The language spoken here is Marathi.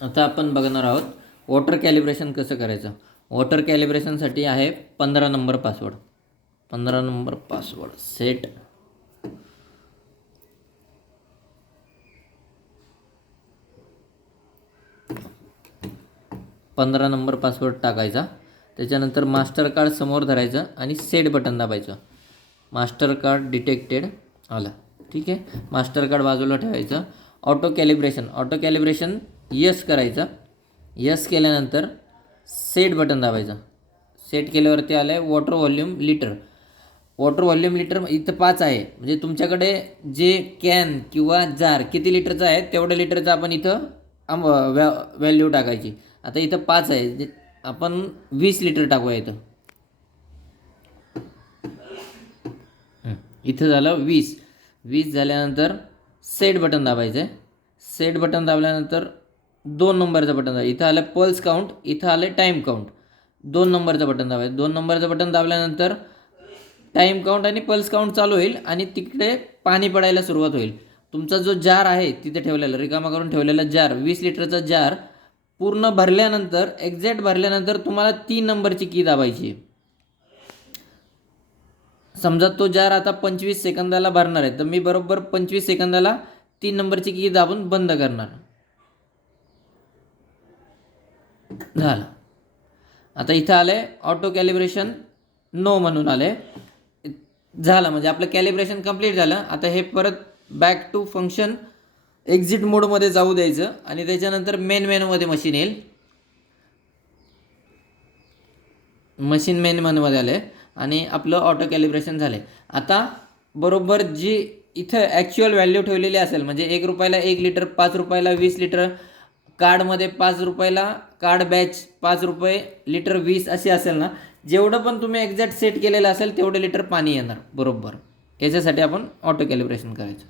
आता आपण बघणार आहोत वॉटर कॅलिब्रेशन कसं करायचं. वॉटर कॅलिब्रेशनसाठी आहे 15 number password. 15 number password set. पंधरा नंबर पासवर्ड टाकायचा. त्याच्यानंतर मास्टर कार्ड समोर धरायचं आणि सेट बटन दाबायचं. मास्टर कार्ड डिटेक्टेड आलं. ठीक आहे, मास्टर कार्ड बाजूला ठेवायचं. ऑटो कॅलिब्रेशन यस करायचं. यस केल्यानंतर सेट बटन दाबायचं. सेट केल्यावरती आलं आहे water volume litre. Water volume litre इथं 5 आहे, म्हणजे तुमच्याकडे जे कॅन किंवा जार किती लिटरचं आहे तेवढ्या लिटरचं आपण इथं व्हॅल्यू टाकायची. आता इथं 5 आहे, आपण 20 लिटर टाकूया इथं. इथं झालं 20 झाल्यानंतर सेट बटन दाबायचं आहे. सेट बटन दाबल्यानंतर 2 नंबरचं बटन दाबायचं. इथं आलं पल्स काउंट, इथं आलं टाईम काउंट. 2 नंबरचं बटन दाबायचं. 2 नंबरचं बटन दाबल्यानंतर टाईम काउंट आणि पल्स काउंट चालू होईल आणि तिकडे पाणी पडायला सुरुवात होईल. तुमचा जो जार आहे तिथे ठेवलेला रिकामा करून ठेवलेला जार, 20 लिटरचा जार पूर्ण भरल्यानंतर, एक्झॅक्ट भरल्यानंतर तुम्हाला 3 नंबरची की दाबायची आहे. समजा तो जार आता 25 सेकंदाला भरणार आहे, तर मी बरोबर 25 सेकंदाला 3 नंबरची की दाबून बंद करणार. झालं. आता इथं आलं आहे ऑटो कॅलिब्रेशन नो म्हणून आलं आहे. झालं, म्हणजे आपलं कॅलिब्रेशन कंप्लीट झालं. आता हे परत बॅक टू फंक्शन एक्झिट मोडमध्ये जाऊ द्यायचं आणि त्याच्यानंतर मेनमध्ये मशीन येईल. मशीन मेनमध्ये आलं आहे आणि आपलं ऑटो कॅलिब्रेशन झालं आहे. आता बरोबर जी इथं ॲक्च्युअल व्हॅल्यू ठेवलेली असेल, म्हणजे 1 रुपयाला 1 लिटर, 5 रुपयाला 20 लिटर, कार्डमध्ये 5 रुपयाला कार्ड बॅच 5 रुपये लिटर 20 अशी असेल ना, जेवढं पण तुम्ही एक्झॅक्ट सेट केलेलं असेल तेवढे लिटर पाणी येणार बरोबर. याच्यासाठी आपण ऑटो कॅलिब्रेशन करायचं.